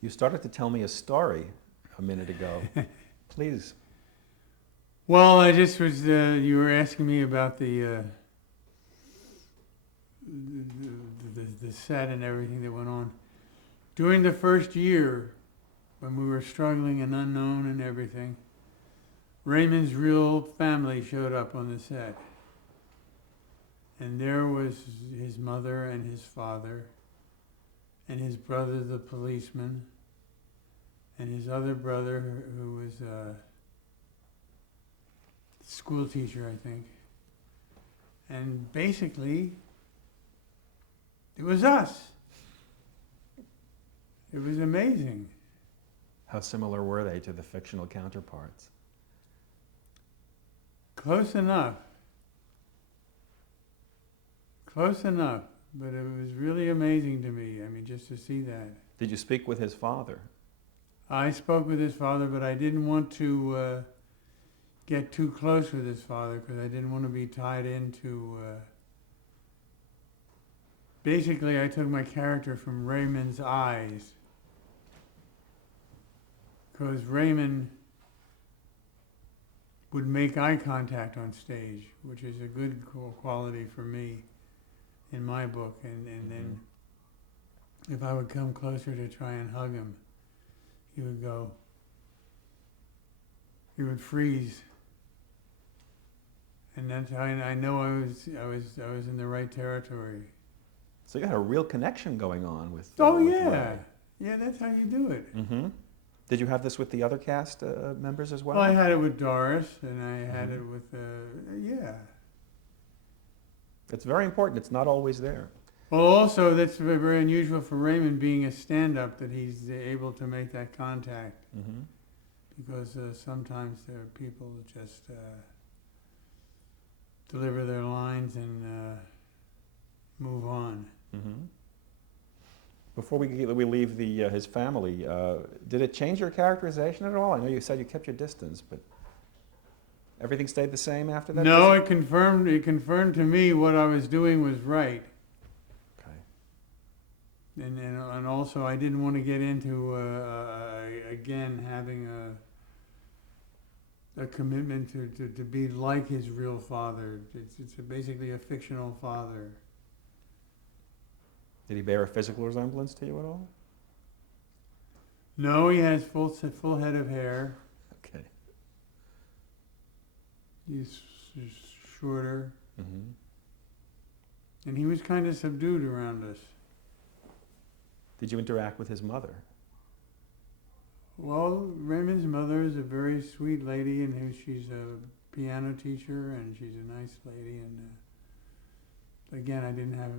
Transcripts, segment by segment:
You started to tell me a story a minute ago. Please. Well, I just was, you were asking me about the set and everything that went on. During the first year, when we were struggling and unknown and everything, Raymond's real family showed up on the set. And there was his mother and his father, and his brother, the policeman, and his other brother, who was a school teacher, I think. And basically, it was us. It was amazing. How similar were they to the fictional counterparts? Close enough. Close enough. But it was really amazing to me, I mean, just to see that. Did you speak with his father? I spoke with his father, but I didn't want to get too close with his father because I didn't want to be tied into... Basically, I took my character from Raymond's eyes. Because Raymond would make eye contact on stage, which is a good quality for me in my book. And then if I would come closer to try and hug him, he would go, he would freeze. And that's how I know I was in the right territory. So you had a real connection going on with. Oh with yeah, Ray. yeah. That's how you do it. Mm-hmm. Did you have this with the other cast members as well? Well, I had it with Doris, and I had it with yeah. It's very important. It's not always there. Well, also that's very, very unusual for Raymond being a stand-up that he's able to make that contact Mm-hmm. because sometimes there are people that just deliver their lines and move on. Mm-hmm. Before we leave his family, did it change your characterization at all? I know you said you kept your distance, but everything stayed the same after that? No, visit? it confirmed to me what I was doing was right. Okay. And also I didn't want to get into again having a commitment to be like his real father. It's basically a fictional father. Did he bear a physical resemblance to you at all? No, he has full head of hair. Okay. He's shorter, Mm-hmm. and he was kind of subdued around us. Did you interact with his mother? Well, Raymond's mother is a very sweet lady, and she's a piano teacher, and she's a nice lady. And again, I didn't have.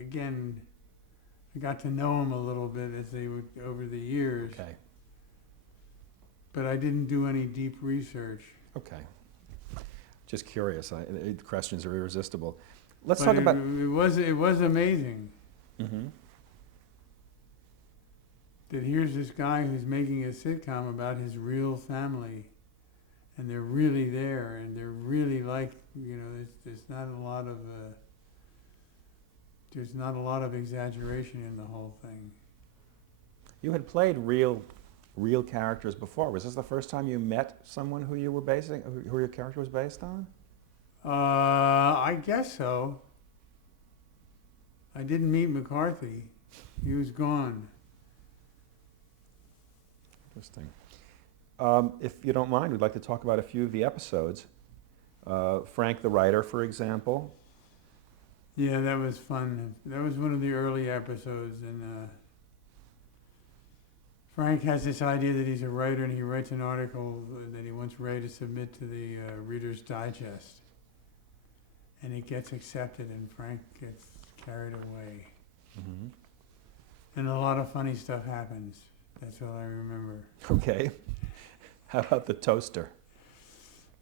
I got to know him a little bit as they would over the years. Okay. But I didn't do any deep research. Okay. Just curious. Questions are irresistible. Let's But talk about. it was amazing Mm-hmm. that here's this guy who's making a sitcom about his real family, and they're really there, and they're really like, you know, there's not a lot of exaggeration in the whole thing. You had played real characters before. Was this the first time you met someone who who your character was based on? I guess so. I didn't meet McCarthy. He was gone. Interesting. If you don't mind, we'd like to talk about a few of the episodes. Frank the writer, for example. Yeah, that was fun. That was one of the early episodes, and Frank has this idea that he's a writer, and he writes an article that he wants Ray to submit to the Reader's Digest. And it gets accepted, and Frank gets carried away. Mm-hmm. And a lot of funny stuff happens. That's all I remember. Okay. How about the toaster?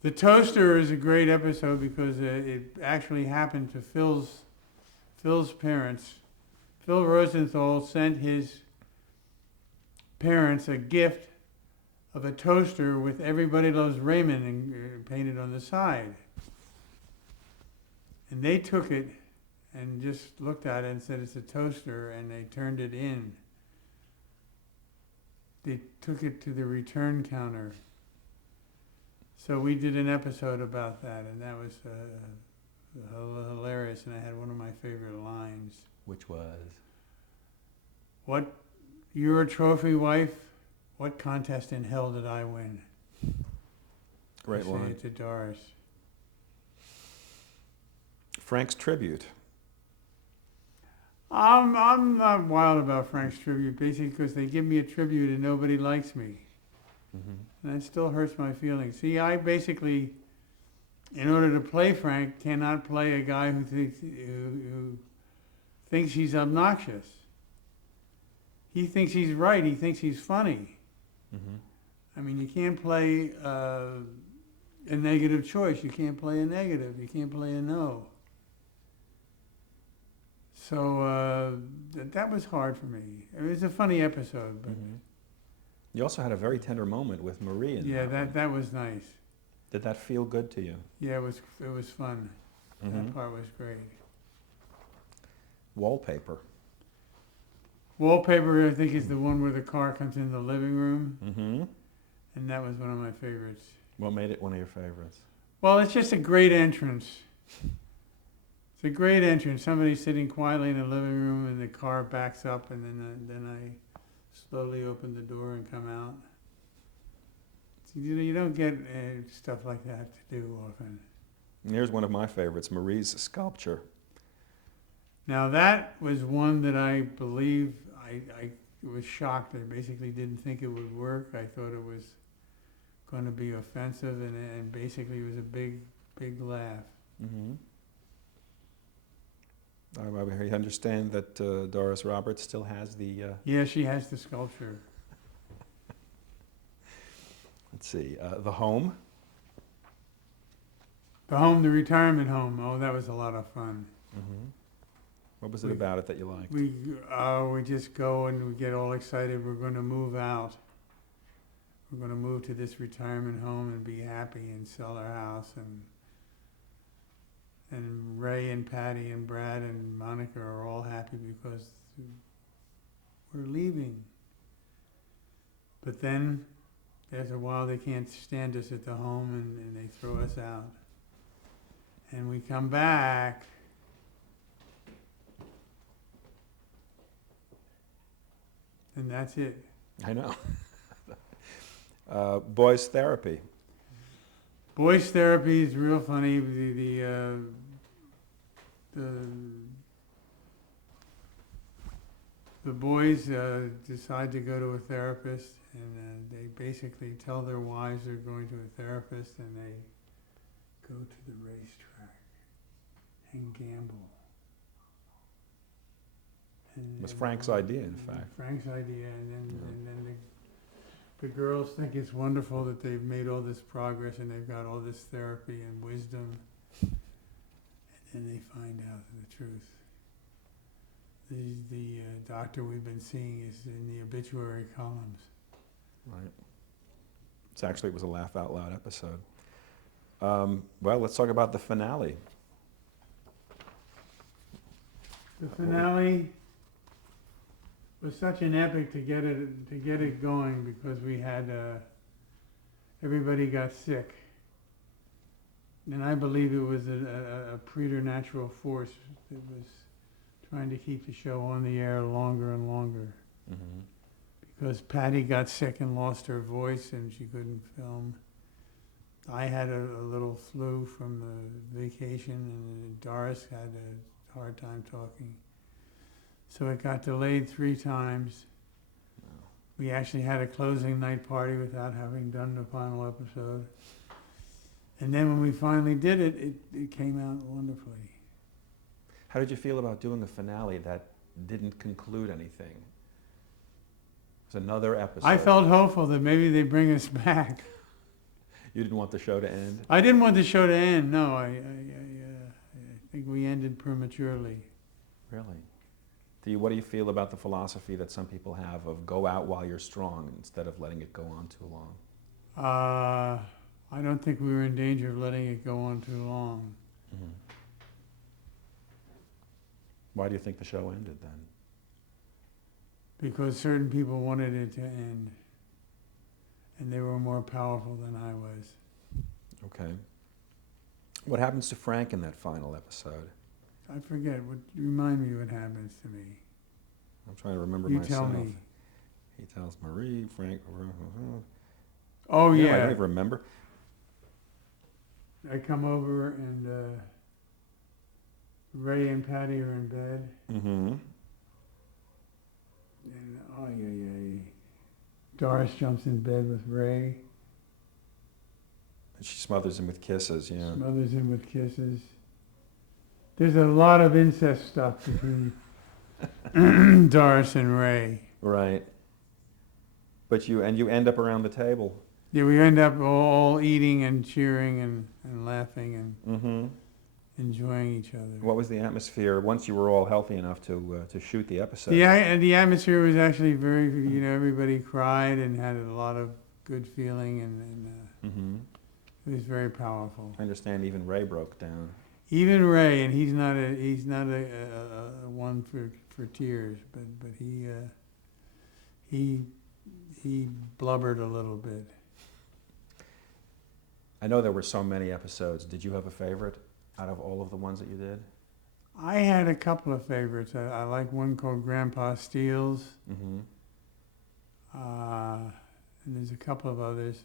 The toaster is a great episode because it actually happened to Phil's parents. Phil Rosenthal sent his parents a gift of a toaster with "Everybody Loves Raymond" painted on the side. And they took it and just looked at it and said it's a toaster, and they turned it in. took it to the return counter. So we did an episode about that, and that was hilarious, and I had one of my favorite lines. Which was? What, you're a trophy wife? What contest in hell did I win? Great I say line. it to Doris. Frank's tribute. I'm not wild about Frank's tribute, basically because they give me a tribute and nobody likes me. Mm-hmm. And that still hurts my feelings. See, I basically, in order to play Frank, cannot play a guy who thinks he's obnoxious. He thinks he's right. He thinks he's funny. Mm-hmm. I mean, you can't play a negative choice. You can't play a negative. You can't play a no. So that was hard for me. It was a funny episode, but Mm-hmm. You also had a very tender moment with Marie in yeah, one. that was nice. Did that feel good to you? Yeah, it was fun. Mm-hmm. That part was great. Wallpaper. Wallpaper, I think, is the one where the car comes in the living room, Mm-hmm. and that was one of my favorites. What made it one of your favorites? Well, it's just a great entrance. It's a great entrance. Somebody's sitting quietly in the living room, and the car backs up, and then I slowly open the door and come out. So, you don't get stuff like that to do often. And here's one of my favorites, Marie's sculpture. Now that was one that I believe I was shocked. I basically didn't think it would work. I thought it was going to be offensive, and basically it was a big laugh. Mm-hmm. I understand that Doris Roberts still has the... Yeah, she has the sculpture. Let's see, the home. The retirement home. Oh, that was a lot of fun. Mm-hmm. What was it about it that you liked? We just go and we get all excited. We're going to move out. We're going to move to this retirement home and be happy and sell our house. And Ray and Patty and Brad and Monica are all happy because we're leaving. But then, after a while, they can't stand us at the home and they throw us out. And we come back. And that's it. I know. Boys therapy. Boys therapy is real funny. The boys decide to go to a therapist, and they basically tell their wives they're going to a therapist, and they go to the racetrack and gamble. It was Frank's idea, in fact. Frank's idea, and then the girls think it's wonderful that they've made all this progress and they've got all this therapy and wisdom, and then they find out the truth. The doctor we've been seeing is in the obituary columns. Right. It was a laugh out loud episode. Well, let's talk about the finale. The finale was such an epic to get it going because we had everybody got sick, and I believe it was a preternatural force that was trying to keep the show on the air longer and longer. Mm-hmm. Because Patty got sick and lost her voice and she couldn't film. I had a little flu from the vacation, and Doris had a hard time talking. So it got delayed 3 times. Wow. We actually had a closing night party without having done the final episode. And then when we finally did it, it came out wonderfully. How did you feel about doing a finale that didn't conclude anything? It was another episode. I felt hopeful that maybe they'd bring us back. You didn't want the show to end? I didn't want the show to end, no. I think we ended prematurely. Really? What do you feel about the philosophy that some people have of go out while you're strong instead of letting it go on too long? I don't think we were in danger of letting it go on too long. Mm-hmm. Why do you think the show ended then? Because certain people wanted it to end. and they were more powerful than I was. Okay. What happens to Frank in that final episode? I forget. Remind me what happens to me. I'm trying to remember You myself. tell me. He tells Marie, Frank. Oh I yeah. don't even remember. I come over and Ray and Patty are in bed, Mm-hmm. and oh yeah. Doris jumps in bed with Ray, And she smothers him with kisses. Yeah. smothers him with kisses. There's a lot of incest stuff between Doris and Ray. Right. But you end up around the table. Yeah, we end up all eating and cheering and laughing and Mm-hmm. enjoying each other. What was the atmosphere once you were all healthy enough to shoot the episode? The atmosphere was actually very, everybody cried and had a lot of good feeling, and Mm-hmm. it was very powerful. I understand even Ray broke down. Even Ray, and he's not a one for tears, but he blubbered a little bit. I know there were so many episodes. Did you have a favorite out of all of the ones that you did? I had a couple of favorites. I like one called Grandpa Steele's, Mm-hmm. and there's a couple of others.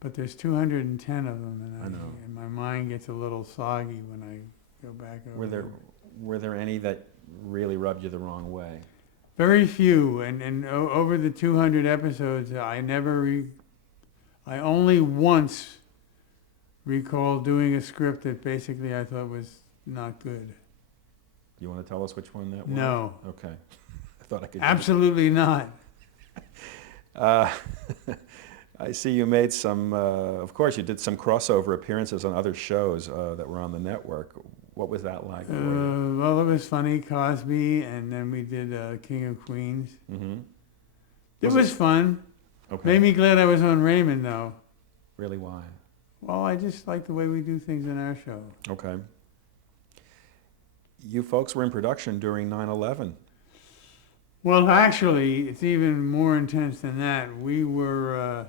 But there's 210 of them, I know. and my mind gets a little soggy when I go back over. Were there any that really rubbed you the wrong way? Very few, and over the 200 episodes, I only once recall doing a script that basically I thought was not good. You want to tell us which one that was? No. Okay. I thought I could. Absolutely not. I see you made some, of course you did some crossover appearances on other shows that were on the network. What was that like for you? Well, it was funny, Cosby, and then we did King of Queens. Mm-hmm. It was fun. Okay. Made me glad I was on Raymond, though. Really, why? Well, I just like the way we do things in our show. Okay. You folks were in production during 9/11. Well, actually, it's even more intense than that. We were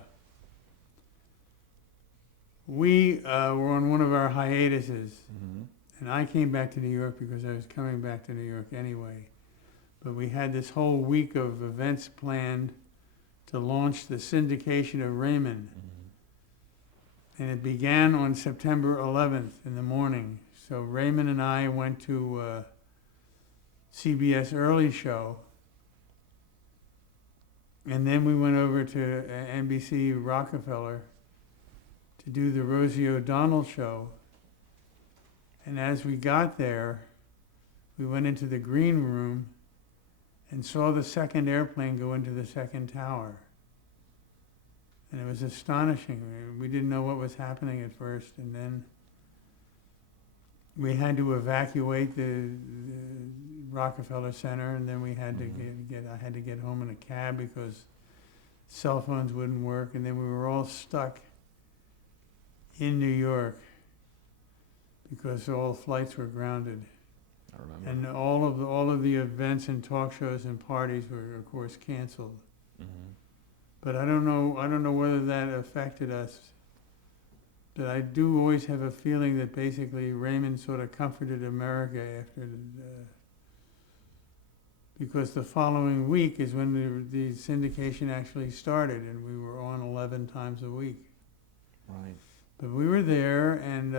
on one of our hiatuses, Mm-hmm. and I came back to New York because I was coming back to New York anyway. But we had this whole week of events planned to launch the syndication of Raymond. Mm-hmm. And it began on September 11th in the morning. So Raymond and I went to CBS Early Show. And then we went over to NBC Rockefeller to do the Rosie O'Donnell show. And as we got there, we went into the green room and saw the second airplane go into the second tower. And it was astonishing. We didn't know what was happening at first. And then we had to evacuate the Rockefeller Center, and then we had to I had to get home in a cab because cell phones wouldn't work, and then we were all stuck in New York because all flights were grounded. I remember. And all of the events and talk shows and parties were, of course, canceled. Mm-hmm. But I don't know whether that affected us. But I do always have a feeling that basically Raymond sort of comforted America after because the following week is when the syndication actually started, and we were on 11 times a week. Right. But we were there, and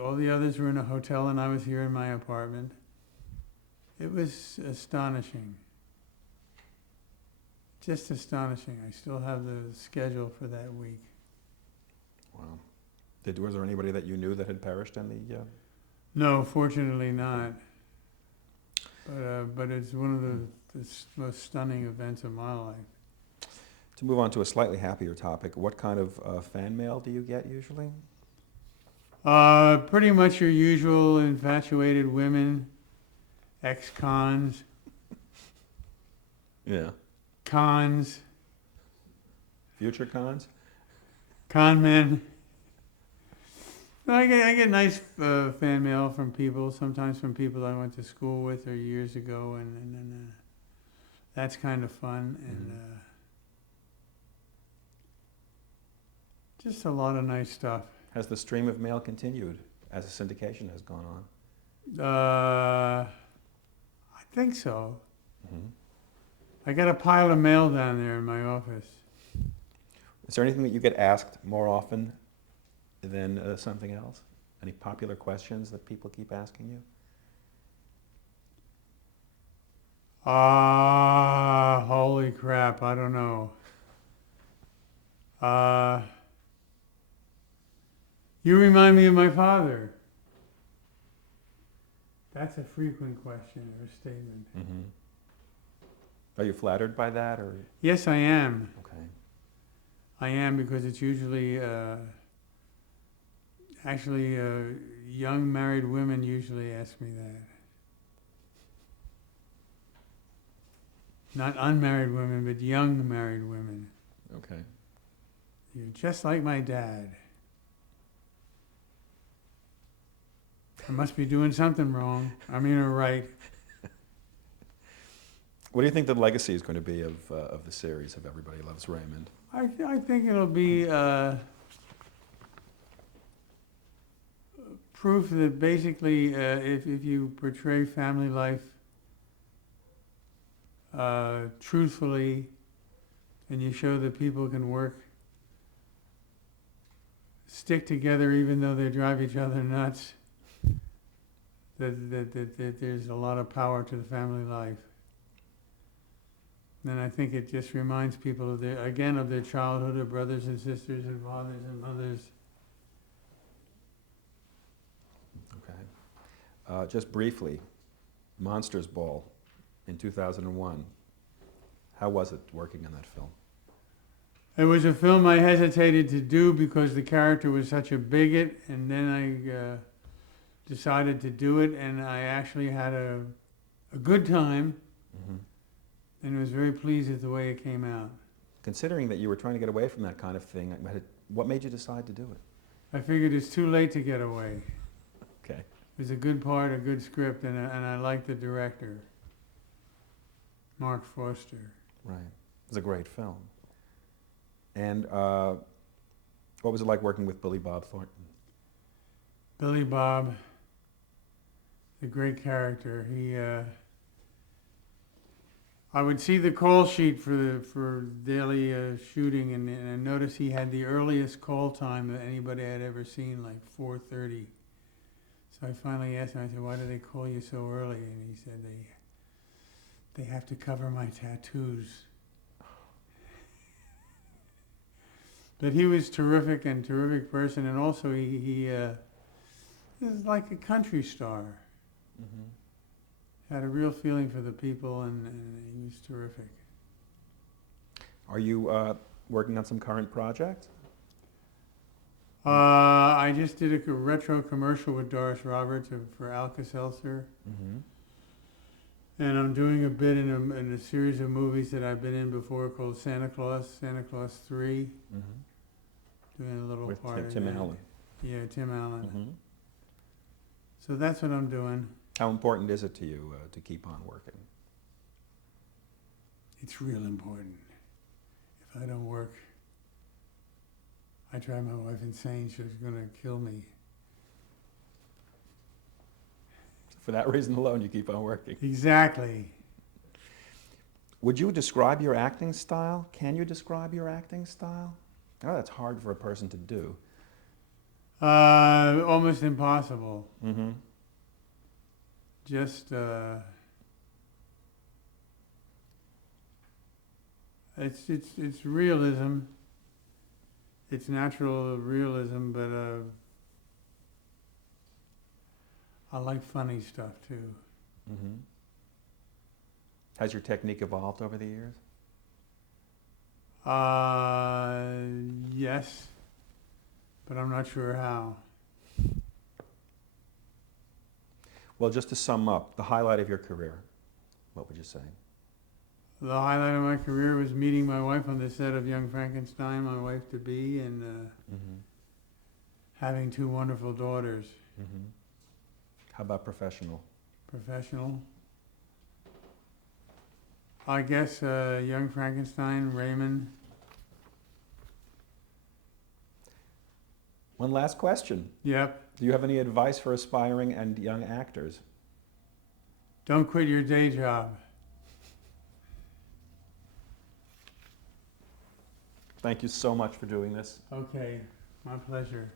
all the others were in a hotel, and I was here in my apartment. It was astonishing. Just astonishing. I still have the schedule for that week. Wow. Was there anybody that you knew that had perished in the? No, fortunately not. But it's one of the most stunning events of my life. To move on to a slightly happier topic, what kind of fan mail do you get usually? Pretty much your usual infatuated women, ex-cons, Yeah. cons, Future cons? con men. I get nice fan mail from people, sometimes from people I went to school with or years ago, and that's kind of fun, and just a lot of nice stuff. Has the stream of mail continued as the syndication has gone on? I think so. Mm-hmm. I got a pile of mail down there in my office. Is there anything that you get asked more often than something else? Any popular questions that people keep asking you? Holy crap, I don't know. You remind me of my father. That's a frequent question or statement. Mm-hmm. Are you flattered by that, or? Yes, I am. Okay. I am, because it's usually, actually, young married women usually ask me that. Not unmarried women, but young married women. Okay. You're just like my dad. I must be doing something wrong. I mean, or right. What do you think the legacy is going to be of the series of Everybody Loves Raymond? I think it'll be proof that basically, if you portray family life truthfully, and you show that people can stick together even though they drive each other nuts, that there's a lot of power to the family life. And I think it just reminds people of their childhood, of brothers and sisters and fathers and mothers. Okay. Just briefly, Monsters Ball in 2001. How was it working on that film? It was a film I hesitated to do because the character was such a bigot, and then I decided to do it, and I actually had a good time, Mm-hmm. and was very pleased with the way it came out. Considering that you were trying to get away from that kind of thing, what made you decide to do it? I figured it's too late to get away. Okay. It was a good part, a good script, and I liked the director, Mark Foster. Right. It was a great film. And what was it like working with Billy Bob Thornton? Billy Bob, the great character. I would see the call sheet for daily shooting, and I noticed he had the earliest call time that anybody had ever seen, like 4:30. So I finally asked him, I said, "Why do they call you so early?" And he said, they have to cover my tattoos. But he was terrific, and terrific person, and also he is like a country star. Mm-hmm. Had a real feeling for the people, and he was terrific. Are you working on some current projects? I just did a retro commercial with Doris Roberts for Alka-Seltzer, Mm-hmm. and I'm doing a bit in a series of movies that I've been in before called Santa Claus 3, Mm-hmm. doing a little With part in Tim that. Allen. Yeah, Tim Allen. Mm-hmm. So that's what I'm doing. How important is it to you to keep on working? It's real important. If I don't work, I drive my wife insane. She's going to kill me. For that reason alone, you keep on working. Exactly. Would you describe your acting style? Can you describe your acting style? I know that's hard for a person to do. Almost impossible. Mm-hmm. Just it's realism. It's natural realism, but I like funny stuff too. Mm-hmm. Has your technique evolved over the years? Yes, but I'm not sure how. Well, just to sum up, the highlight of your career, what would you say? The highlight of my career was meeting my wife on the set of Young Frankenstein, my wife-to-be, and Mm-hmm. having 2 wonderful daughters. Mm-hmm. How about professional? Professional. I guess Young Frankenstein, Raymond. One last question. Yep. Do you have any advice for aspiring and young actors? Don't quit your day job. Thank you so much for doing this. Okay, my pleasure.